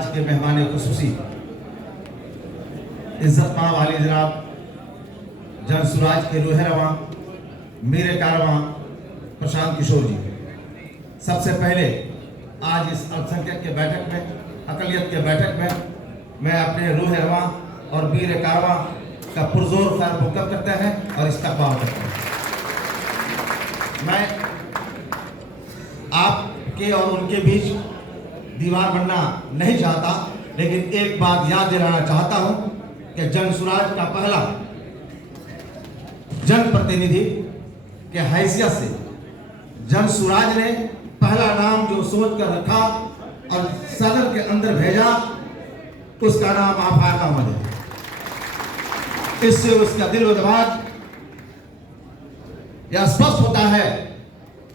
आज के मेहमान खुसूसी इज्जत मां वाली जनाब जन सुराज के लोहे रवा मेरे कारवां प्रशांत किशोर जी, सबसे पहले आज इस अल्पसंख्यक के बैठक में, अकलियत के बैठक में मैं अपने रूह रवा और मीर कारवां का पुरजोर खैर मुक़द्दम करते हैं और इस्तक़बाल करते हैं। मैं आपके और उनके बीच दीवार बनना नहीं चाहता, लेकिन एक बात याद दिलाना चाहता हूं कि जन सुराज का पहला जनप्रतिनिधि के हैसियत से जन सुराज ने पहला नाम जो सोच कर रखा और सदन के अंदर भेजा, उसका नाम आफाक अहमद है। इससे उसका दिल व दिमाग यह स्पष्ट होता है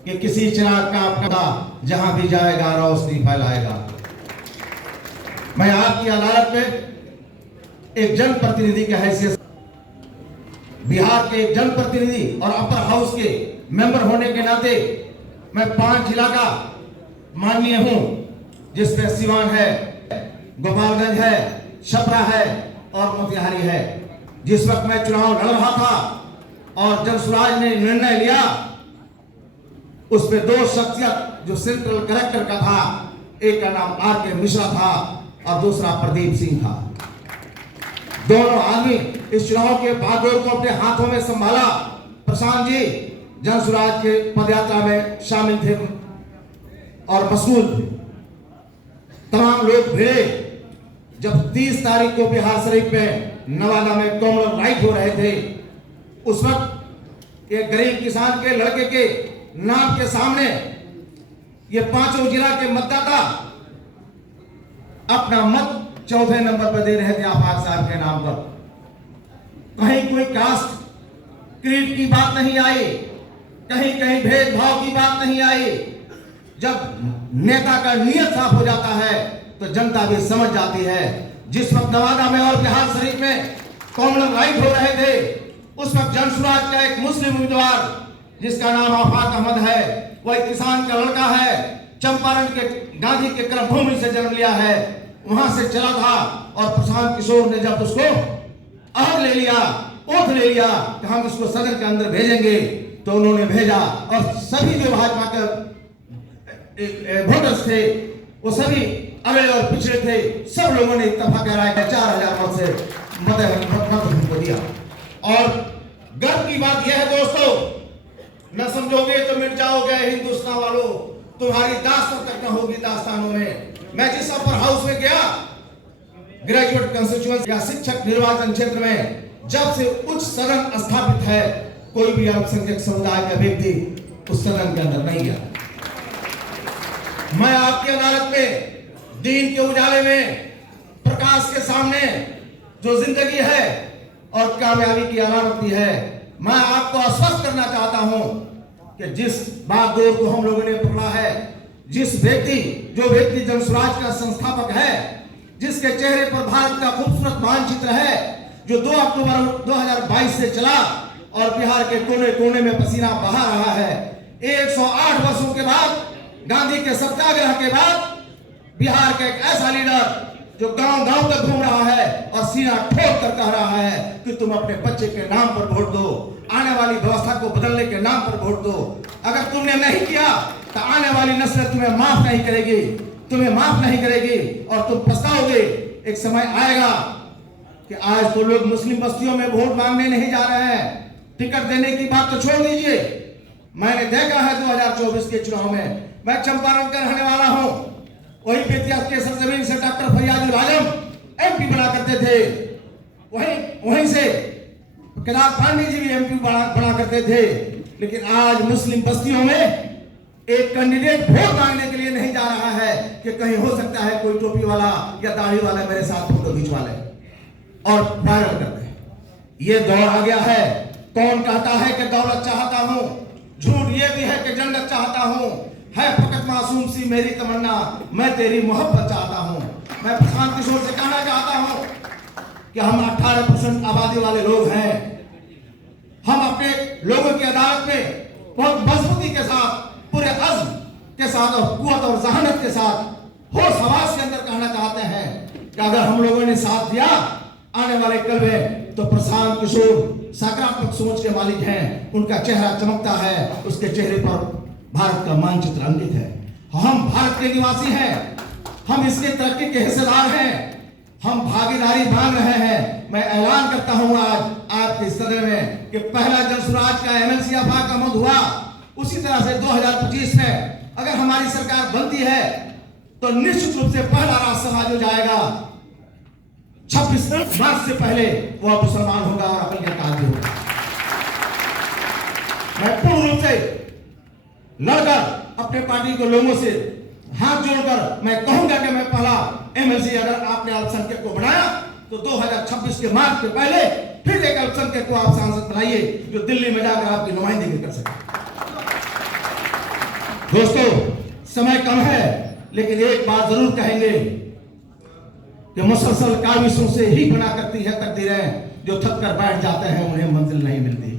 कि किसी चिराग का अपना जहां भी जाएगा रोशनी फैलाएगा। मैं आपकी अदालत में एक जनप्रतिनिधि की हैसियत, बिहार के एक जनप्रतिनिधि और अपर हाउस के मेंबर होने के नाते मैं 5 जिला का माननीय हूं, जिसमें सिवान है, गोपालगंज है, छपरा है और मोतिहारी है। जिस वक्त मैं चुनाव लड़ रहा था और जन सुराज ने निर्णय लिया, उसमें 2 शख्सियत जो सेंट्रल कलेक्टर का था, एक का नाम आर के मिश्रा था और दूसरा प्रदीप सिंह था। दोनों आदमी इस चुनाव के बागडोर को अपने हाथों में संभाला। प्रशांत जी जन सुराज के पदयात्रा में शामिल थे और मशगूल थे। तमाम लोग भिड़े। जब 30 तारीख को बिहार शरीफ में नवादा में कॉमन राइट हो रहे थे, उस वक्त एक गरीब किसान के लड़के के नाम के सामने ये 5 जिला के मतदाता अपना मत 4थे नंबर पर दे रहे थे आफाक साहब के नाम पर। कहीं कोई कास्ट क्रीड की बात नहीं आई, कहीं कहीं भेदभाव की बात नहीं आई। जब नेता का नियत साफ हो जाता है तो जनता भी समझ जाती है। जिस वक्त नवादा में और बिहार शरीफ में कॉमन राइट हो रहे थे, उस वक्त जन सुराज का एक मुस्लिम उम्मीदवार जिसका नाम आफाक अहमद है, वह एक किसान का लड़का है, चंपारण के गांधी के कर्मभूमि से जन्म लिया है, वहां से चला था। और प्रशांत किशोर ने जब उसको अहद ले लिया, ओथ ले लिया कि हम इसको सदन के अंदर भेजेंगे, तो उन्होंने भेजा। और सभी जो भाजपा के वोटर्स थे, वो सभी अगले और पिछड़े थे, सब लोगों ने इत्तेफाक राय का 4000 वोट से मत उनको दिया। और गर्व की बात यह है दोस्तों, न समझोगे तो मिट जाओगे हिंदुस्तान वालों, तुम्हारी दास्तान तक न होगी दास्तानों में। मैं जिस अपर हाउस में गया, ग्रेजुएट कंस्टिट्यूएंसी या शिक्षक निर्वाचन क्षेत्र में, जब से उच्च सदन स्थापित है, कोई भी अल्पसंख्यक समुदाय का व्यक्ति उस सदन के अंदर नहीं गया। मैं आपकी अदालत में दीन के उजाले में, प्रकाश के सामने जो जिंदगी है और कामयाबी की अलामत भी है, मैं आपको आश्वस्त करना चाहता हूं कि जिस बागडोर को हम लोगों ने पकड़ा है, जो व्यक्ति जन सुराज का संस्थापक है, जिसके चेहरे पर भारत का खूबसूरत मानचित्र है, जो 2 अक्टूबर 2022 से चला और बिहार के कोने कोने में पसीना बहा रहा है। 108 वर्षों के बाद, गांधी के सत्याग्रह के बाद, बिहार का एक ऐसा लीडर जो गांव-गांव तक घूम रहा है और सीना ठोक कर कह रहा है कि तुम अपने बच्चे के नाम पर वोट दो, आने वाली व्यवस्था को बदलने के नाम पर वोट दो। अगर तुमने नहीं किया तो आने वाली नस्ल तुम्हें माफ नहीं करेगी और तुम पछताओगे। एक समय आएगा कि आज तो लोग मुस्लिम बस्तियों में वोट मांगने नहीं जा रहे हैं, टिकट देने की बात तो छोड़ दीजिए। मैंने देखा है 2024 के चुनाव में, मैं चंपारण का रहने वाला हूं, वही बेतिया के सरजमीन से डॉक्टर फरियाजुल आलम एमपी बना करते थे, वहीं से केदार पांडे जी भी एमपी बना करते थे। लेकिन आज मुस्लिम बस्तियों में एक कैंडिडेट वोट मांगने के लिए नहीं जा रहा है कि कहीं हो सकता है कोई टोपी वाला या दाढ़ी वाला मेरे साथ फोटो खिंचवा ले और वायरल कर दे। ये दौर आ गया है। कौन कहता है कि दौलत चाहता हूं, झूठ ये भी है कि जन्नत चाहता हूं, है फकत मासूम सी मेरी तमन्ना, मैं तेरी मोहब्बत चाहता हूं। मैं प्रशांत किशोर से कहना चाहता हूं कि हम 18% आबादी वाले लोग हैं। हम अपने लोगों की अदालत में बहुत मजबूती के साथ, पूरे अज़्म के साथ और कुव्वत और ज़हानत के साथ होश हवास के अंदर कहना चाहते हैं कि अगर हम लोगों ने साथ दिया आने वाले कल में, तो प्रशांत किशोर सकारात्मक सोच के मालिक हैं, उनका चेहरा चमकता है, उसके चेहरे पर भारत का मानचित्र अंकित है। हम भारत के निवासी हैं, हम इसके तरक्की के हिस्सेदार हैं, हम भागीदारी मांग रहे हैं। मैं ऐलान करता हूं आज आपके सदन में कि पहला जन स्वराज का एमएलसी आफाक आमद हुआ, उसी तरह से 2025 में अगर हमारी सरकार बनती है तो निश्चित रूप से पहला राज्यसभा जो जाएगा 26 मार्च से पहले वह मुसलमान होगा और अकलियत आदि होगा। मैं पूर्ण रूप से लड़कर अपने पार्टी के लोगों से हाथ जोड़कर मैं कहूंगा कि मैं पहला एमएलसी अगर आपने अल्पसंख्यक को बनाया तो 2026 के मार्च के पहले फिर एक अल्पसंख्यक को आप सांसद बनाइए जो दिल्ली में जाकर आपकी नुमाइंदगी कर सके। दोस्तों, समय कम है, लेकिन एक बात जरूर कहेंगे कि मुसलसल काविशों से ही बना करती है तकदीरें, जो थक कर बैठ जाते हैं उन्हें मंजिल नहीं मिलती।